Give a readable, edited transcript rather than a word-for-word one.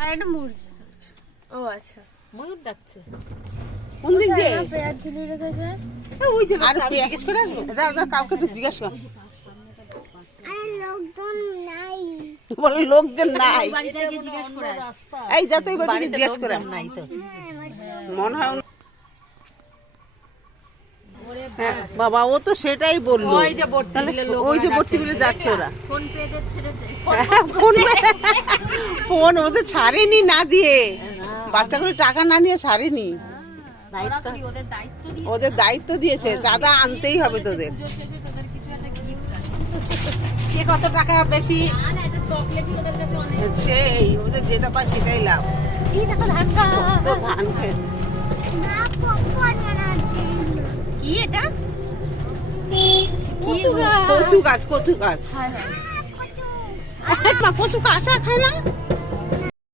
আর একটা মুরগি। ও আচ্ছা, ময়ূর ডাকছে। কোন দিক দিয়ে? পেয়ার ঝুলিয়ে রেখেছে। ওই যে আর আমি জিজ্ঞেস করে আসবো। যা কাউকে তো জিজ্ঞেস কর। আরে লোকজন নাই। বলে লোকজন নাই। বাড়িটা গিয়ে জিজ্ঞেস করে রাস্তা। এই যা তুই বাড়িতে জিজ্ঞেস করে। নাই তো। মনে হয় হ্যাঁ, বাবা ও তো সেটাই বললো। ওই যে ভর্তি বিলে লোক। ওই যে ভর্তি বিলে যাচ্ছে ওরা। ফোন পেতে ছেড়েছে। ফোন ওদের ছাড়েনি না দিয়ে, বাচ্চাগুলো টাকা না নিয়ে ছাড়েনি। ওদের দায়িত্ব দিয়ে ওদের দায়িত্ব দিয়েছে, চাঁদা আনতেই হবে তোদের। পুজো শেষে তোদের কিছু একটা গিফট আছে। কে কত টাকা বেশি? না না, এটা চকলেটই ওদের কাছে অনেক। সেই ওদের যেটা পায় সেটাই লাভ। এই দেখো ধাক্কা। তো ধান খেত। না পপকর্ন বানাচ্ছে। কি এটা? কচু গাছ। কচু গাছ, কচু গাছ। কচু। মা কচু কাঁচা খায় না?